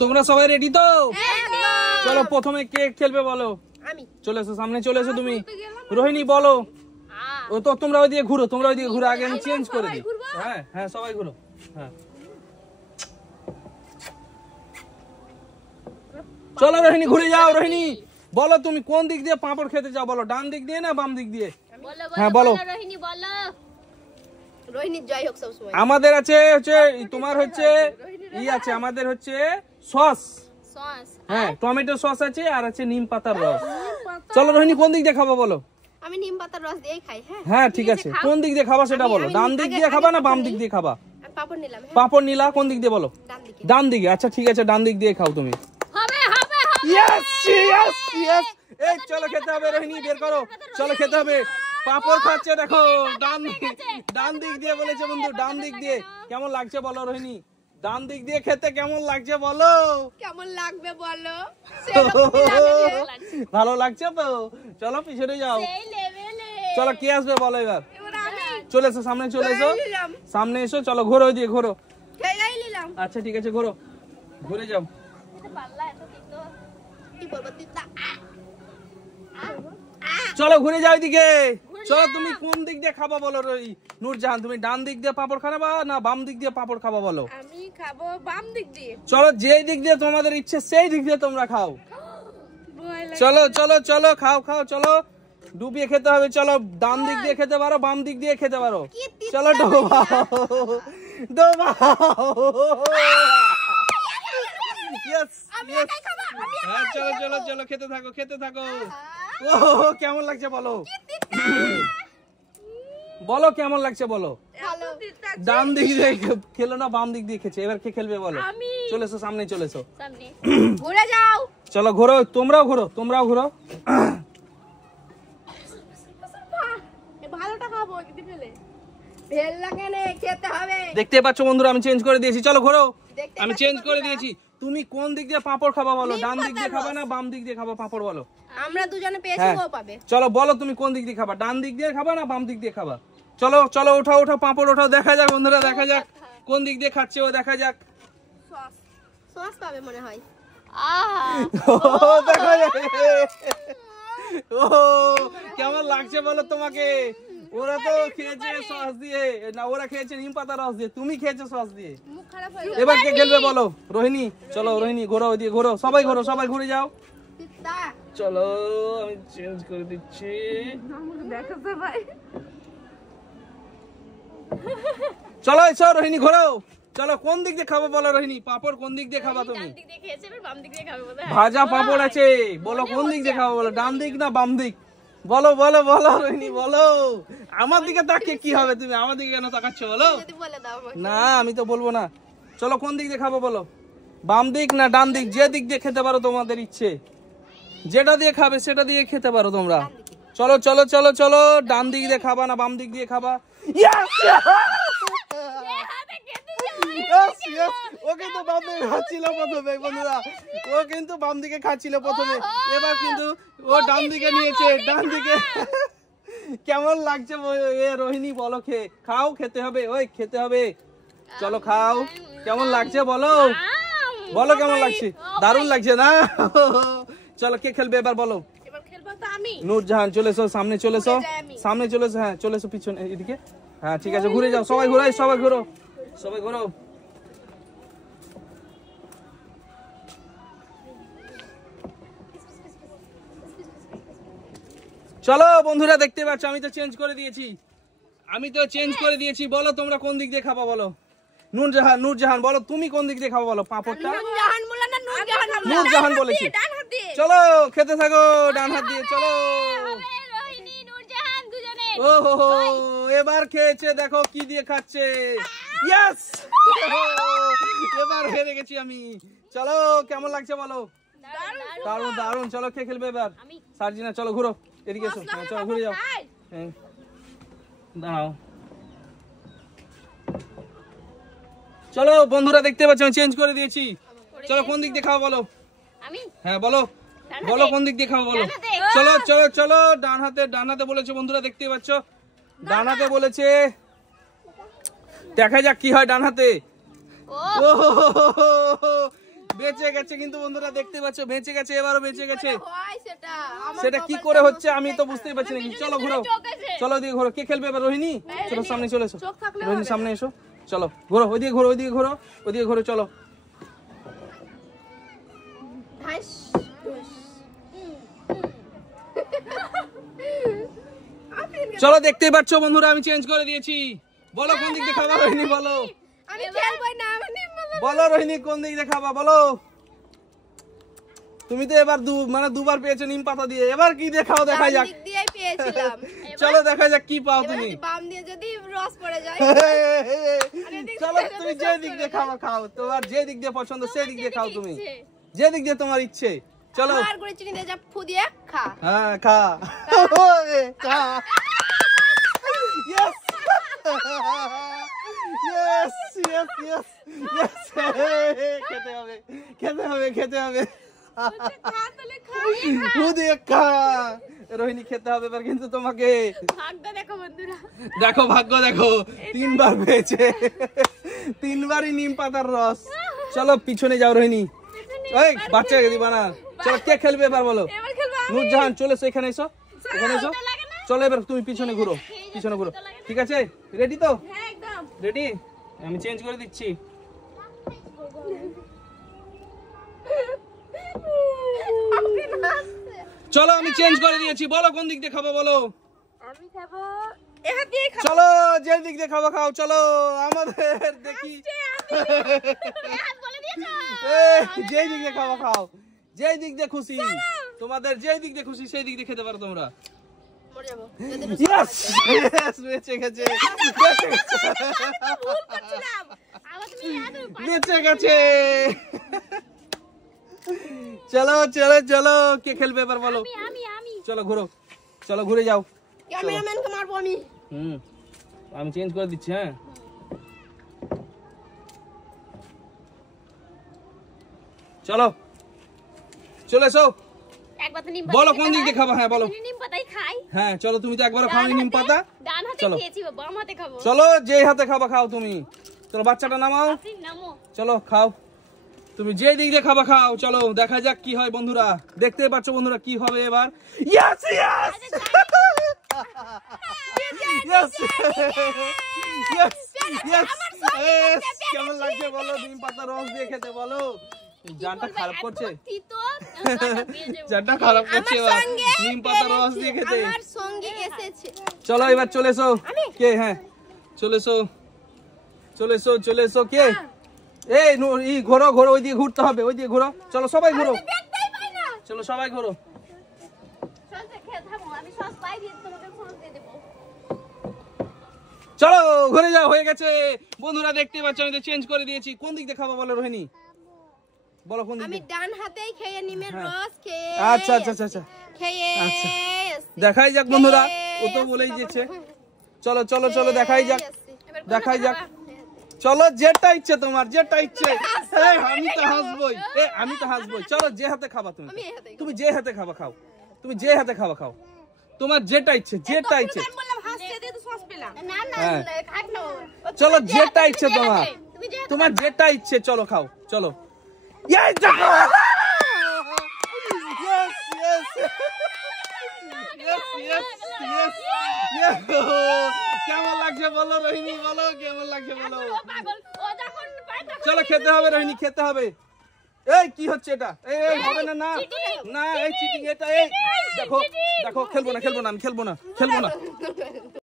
তোমরা সবাই রেডি তো? চলো প্রথমে কে খেলবে বলো। চলে এসো, সামনে চলে এসো। তুমি রোহিণী বলো। ও তো তোমরা ওইদিকে ঘুরো, তোমরা ওইদিকে ঘুরো, আগে আমি চেঞ্জ করে দিই। হ্যাঁ হ্যাঁ সবাই ঘুরো। হ্যাঁ চলো রোহিণী ঘুরে যাও। রোহিণী বলো তুমি কোন দিক দিয়ে পাঁপড় খেতে চাও, বলো ডান দিক দিয়ে না বাম দিক দিয়ে? হ্যাঁ বলো। রোহিণী বলো। রোহিণীর জয় হোক সবসময়। আমাদের আছে হচ্ছে তোমার হচ্ছে ই আছে, আমাদের হচ্ছে সস। হ্যাঁ টমেটো সস আছে আর আছে নিম পাতার রস। চলো রোহিণী কোন দিক দিয়ে খাবো বলো। আমি নিম পাতার রস দিয়েই খাই। হ্যাঁ ঠিক আছে, কোন দিক দিয়ে খাবা সেটা বলো। ডান দিক দিয়ে খাবা না বাম দিক দিয়ে খাবা? পাপড় নিলাম। পাঁপড় নিলা, কোন দিক দিয়ে বলো? ডান দিকে। ডান দিকে। আচ্ছা ঠিক আছে, ডান দিক দিয়ে খাও তুমি। হবে হবে হবে। Yes yes yes. এই চলো খেতে হবে রোহিণী, বের করো। চলো খেতে হবে। পাঁপড় খাচ্ছে দেখো, ডান দিক দিয়ে বলেছে বন্ধু, ডান দিক দিয়ে। কেমন লাগছে বলো রোহিণী? ডান দিক দিয়ে খেতে কেমন লাগছে বলো? কেমন লাগবে বলো? ভালো লাগছে তো? চলো পিছনে যাও। চলো কে আসবে বলো এবার? চলে এসো, সামনে চলে এসো, সামনে এসো। চলো ঘোরো, ওইদিকে ঘোরো। আচ্ছা ঠিক আছে ঘোরো, ঘুরে যাও। চলো ঘুরে যাও এদিকে। চলো তুমি কোন দিক দিয়ে খাবা বলো নূরজাহান? তুমি ডান দিক দিয়ে পাঁপড় খাবা না বাম দিক দিয়ে পাঁপড় খাবা বলো? আমি খাবো বাম দিক দিয়ে। চলো যেই দিক দিয়ে তোমাদের ইচ্ছে সেই দিক দিয়ে তোমরা খাও। চলো চলো চলো খাও খাও। চলো ডুবিয়ে খেতে হবে। চলো ডান দিক দিয়ে খেতে পারো, বাম দিক দিয়ে খেতে পারো। চলো ডোবাও ডোবাও। Yes yes. হ্যাঁ চলো চলো চলো খেতে থাকো খেতে থাকো। ও কেমন লাগছে বলো? বলো কেমন লাগছে বলো? ডান দিক দিয়ে খেলো না বাম দিক দিয়ে খেছে? এবার কে খেলবে বলো? চলে এসো, সামনে চলে এসো। ঘুরে যাও। চলো ঘোরো, তোমরাও ঘোরো, তোমরাও ঘোরো। ভালোটা খাবো একদিন ফেলে। ভেল লাগে না, খেতে হবে। দেখতে পাচ্ছ বন্ধুরা আমি চেঞ্জ করে দিয়েছি। চলো ঘোরো, আমি চেঞ্জ করে দিয়েছি। তুমি কোন দিক দিয়ে পাঁপড় খাবা বলো? ডান দিক দিয়ে খাবা না বাম দিক দিয়ে খাবা পাঁপড় বলো? আমরা দুজনে পেয়েছি, ও পাবে। চলো বলো তুমি কোন দিক দিয়ে খাবা? ডান দিক দিয়ে খাবা না বাম দিক দিয়ে খাবা? চলো চলো ওঠাও ওঠাও, পাঁপড় ওঠাও। দেখা যাক বন্ধুরা, দেখা যাক কোন দিক দিয়ে খাচ্ছে ও, দেখা যাক। সস পাবে মনে হয়। দেখা যাক। ও কেমন লাগছে বলো তোমাকে? ওরা তো খেয়েছে সস দিয়ে, না ওরা খেয়েছে নিম পাতা রস দিয়ে, তুমি খেয়েছো সস দিয়ে। মুখ খারাপ হয়ে যাবে। এবার কে খেলবে বলো? রোহিণী চলো, রোহিণী ঘোরো, ওইদিকে ঘোরো, সবাই ঘোরো, সবাই ঘুরে যাও। চলো আমি চেঞ্জ করে দিচ্ছি। চলো এসো রোহিণী ঘোরো। চলো কোন দিক দিয়ে খাবো বলো রোহিণী? পাঁপড় কোন দিক দিয়ে খাবা তুমি? ভাজা পাঁপড় আছে, বলো কোন দিক দিয়ে খাবো বলো? ডান দিক না বাম দিক? বলো বলো বলো রোহিণী বলো। আমার দিকে তাকিয়ে কি হবে, তুমি আমার দিকে কেন তাকাচ্ছ বলো? না আমি তো বলবো না। চলো কোন দিক দিয়ে খাবো বলো? বাম দিক না ডান দিক? যে দিক দিয়ে খেতে পারো তোমাদের ইচ্ছে, যেটা দিয়ে খাবে সেটা দিয়ে খেতে পারো তোমরা। চলো চলো চলো চলো, ডান দিক দিয়ে খাবা না বাম দিক দিয়ে খাবা? ও কিন্তু বাম দিকে খাচ্ছিল প্রথমে বন্ধুরা, ও কিন্তু বাম দিকে খাচ্ছিল প্রথমে, এবার কিন্তু ও ডান দিকে নিয়েছে। ডান দিকে কেমন লাগছে রোহিণী বলো? খাও, খেতে হবে, ওই খেতে হবে। চলো খাও, কেমন লাগছে বলো? বলো কেমন লাগছে? দারুণ লাগছে না? চলো কে খেলবে এবার বলো? নূরজাহান চলে এসো, সামনে চলে এসো, সামনে চলে এসো। হ্যাঁ চলে এসো পিছনে এদিকে। হ্যাঁ ঠিক আছে ঘুরে যাও, সবাই ঘোরাই, সবাই ঘোরো, সবাই ঘোরো। চলো বন্ধুরা দেখতে পাচ্ছ আমি তো চেঞ্জ করে দিয়েছি, আমি তো চেঞ্জ করে দিয়েছি। বলো তোমরা কোন দিক দিয়ে খাবা বলো? নূরজাহান, নূরজাহান বলো তুমি কোন দিক দিয়ে খাবা বলো? পাঁপড়টা নূরজাহান বলেছি। চলো খেতে থাকো ডান হাত দিয়ে। চলো ও হো, এবার খেয়েছে, দেখো কি দিয়ে খাচ্ছে। ইয়েস, এবার হেরে গেছি আমি। চলো কেমন লাগছে বলো? দারুণ দারুণ। চলো কে খেলবে এবার? সার্জিনা চলো ঘুরো এদিকে এসো। হ্যাঁ চলো ঘুরে যাও। দাঁড়াও। চলো বন্ধুরা দেখতে পাচ্ছ আমি চেঞ্জ করে দিয়েছি। চলো কোন দিক দিয়ে খাবো বলো? হ্যাঁ বলো বলো কোন দিক দিয়ে খাবো বলো? চলো চলো চলো ডান হাতে, ডান হাতে বলেছে বন্ধুরা দেখতে পাচ্ছ, ডান হাতে বলেছে। দেখা যাক কি হয় ডান হাতে। ও বেঁচে গেছে কিন্তু বন্ধুরা দেখতে পাচ্ছ বেঁচে গেছে, এবারও বেঁচে গেছে। হয় সেটা আমার সেটা কি করে হচ্ছে আমি তো বুঝতেই পারছি না। চলো ঘুরো, চলো ওদিকে ঘুরো। কে খেলবে এবার? রোহিণী, চলো সামনে চলে এসো। চোখ থাকলে রোহিণী সামনে এসো, চলো ঘুরো, ওইদিকে ঘুরো, ওইদিকে ঘুরো, ওইদিকে ঘুরো, চলো। ধাস ঢুস। চলো দেখতেই পাচ্ছ বন্ধুরা আমি চেঞ্জ করে দিয়েছি। বলো কোন দিক দিয়ে খাবা রোহিণী, বলো আমি খেলবই না, আমি নিম্ন বলো রোহিণী কোন দিক দিয়ে খাবা বলো। তুমি তো এবার দুবার পেয়েছো নিম পাতা দিয়ে, এবার কি দিয়ে খাও দেখা যাক। দিক দিয়েই পেয়েছিলাম। চলো দেখা যাক কি পাও এবার তুমি। যদি বাম দিয়ে যদি রস পড়ে যায় চলো তুমি যে দিক দিয়ে খাবা খাও, তোমার যে দিক দিয়ে পছন্দ সেই দিক দিয়ে খাও, তুমি যে দিক দিয়ে তোমার ইচ্ছে। চলো আর করে চিনি দিয়ে যা ফু দিয়ে খা। হ্যাঁ খা, খা। Yes! Yes, yes, yes, yes! খেতে হবে, খেতে হবে, খেতে হবে। খুদে খা। রোহিণী খেতে হবে এবার কিন্তু তোমাকে। ভাগ্য দেখো বন্ধুরা, দেখো ভাগ্য দেখো, 3 বার পেয়েছে, 3 বারই নিম পাতার রস। চলো পিছনে যাও রোহিণী, এই বাচ্চাকে দিবা না। চলো কে খেলবে এবার বলো? এবার খেলবো আমি। নূরজাহান চলে এসো, এখানে এসো, এখানে এসো। চলো এবার তুমি পিছনে ঘুরো, পিছনে ঘুরো। ঠিক আছে, রেডি তো? হ্যাঁ একদম রেডি? আমি চেঞ্জ করে দিচ্ছি। চলো আমি চেঞ্জ করে দিয়েছি, বলো কোন দিক দিয়ে খাবো বলো। আমি খাবো এ হাত দিয়ে খাবো। চলো যে দিক দিয়ে খাবো খাও, চলো আমাদের দেখি। হাত বলে দিয়েছো। যে দিক দিয়ে খাবো খাও, যে দিক দিয়ে খুশি তোমাদের, যে দিক দিয়ে খুশি সেই দিক দিয়ে খেতে পারো তোমরা। মরে যাবো। Yes! Yes! বেঁচে গেছে, বেঁচে গেছে, ভুল করছিলাম। আবার তুমি এত বেঁচে গেছে। চলো চলো চলো কে খেলবে এবার বলো। আমি চলো ঘুরো, চলো ঘুরে যাও। ক্যামেরাম্যানকে মারবো আমি। আমি চেঞ্জ করে দিচ্ছি। হ্যাঁ চলো চলে এসো, একবার তো নিম বলো কোন দিক দিয়ে খাবা। হ্যাঁ বলো। নিম পাতাই খাই। হ্যাঁ চলো, তুমি তো একবারও খাওনি নিম পাতা। ডান হাতে চলো। খেয়েছি, বাম হাতে খাবো। চলো যে হাতে খাবা খাও তুমি। চলো বাচ্চাটা নামাও, আপনি নামো। চলো খাও, তুমি যে দিক দিয়ে খাবা খাও। চলো দেখা যাক কি হয় বন্ধুরা, দেখতেই পাচ্ছ বন্ধুরা কি হবে এবার। Yes, yes! Yes! Yes! Yes! Yes! কেমন লাগছে বলো নিম পাতা রস দিয়ে খেতে বলো। জানটা খারাপ করছে, তিতো জানটা খারাপ করছে এবার নিম পাতা রস দিয়ে খেতে। আমার সঙ্গে এসেছে। চলো এবার চলে এসো। কে? হ্যাঁ চলে এসো, চলে এসো, চলে এসো। কে? এই ঘোরো ঘোরো, ওই দিকে ঘুরতে হবে, ওই দিকে ঘোরো। চলো সবাই ঘোরো, দেখতেই পাই না। চলো সবাই ঘোরো। সসে খেয়ে থামো, আমি সস পাই দিয়ে তোমাকে সস দিয়ে দেব। চলো ঘুরে যাও, হয়ে গেছে বন্ধুরা দেখতে পাচ্ছ আমি তো চেঞ্জ করে দিয়েছি। কোন দিক দিয়ে খাবো বলো রোহিণী, বলো কোন দিক আমি দিয়ে? ডান হাতেই খেয়ে নিমের রস খেয়ে আচ্ছা আচ্ছা আচ্ছা আচ্ছা, খেয়ে আচ্ছা। এসছি। দেখাই যাক বন্ধুরা, ও তো এসছি বলেই বাবা। দিয়েছে। চলো চলো চলো দেখাই যাক, এবার দেখাই কোনটা যাক। খাবা? চলো যেটা ইচ্ছে তোমার, যেটা ইচ্ছে। আমি তো হাসবই, আমি তো হাসবই। চলো যে হাতে খাবা তুমি, আমি এই হাতে তুমি যে হাতে খাবা খাও, তুমি যে হাতে খাবা খাও, তোমার যেটা ইচ্ছে, যেটা ইচ্ছে। আমি বললাম হাসতে দিয়ে তো সস পেলাম। না না হ্যাঁ। খাট না। চলো যেটা ইচ্ছে তোমার, তুমি যে তোমার যেটা ইচ্ছে চলো খাও। চলো এই দেখো। Yes, yes. Yes, yes, yes, yes. কেমন লাগছে বলো রোহিণী, বলো কেমন লাগছে বলো। পাগল ও যখন পায় তখন চলো খেতে হবে রোহিণী, খেতে হবে। এই কি হচ্ছে এটা? এই হবে না, না না, এই চিটিং এটা। এই দেখো দেখো, খেলবো না, খেলবো না, আমি খেলবো না, খেলবো না।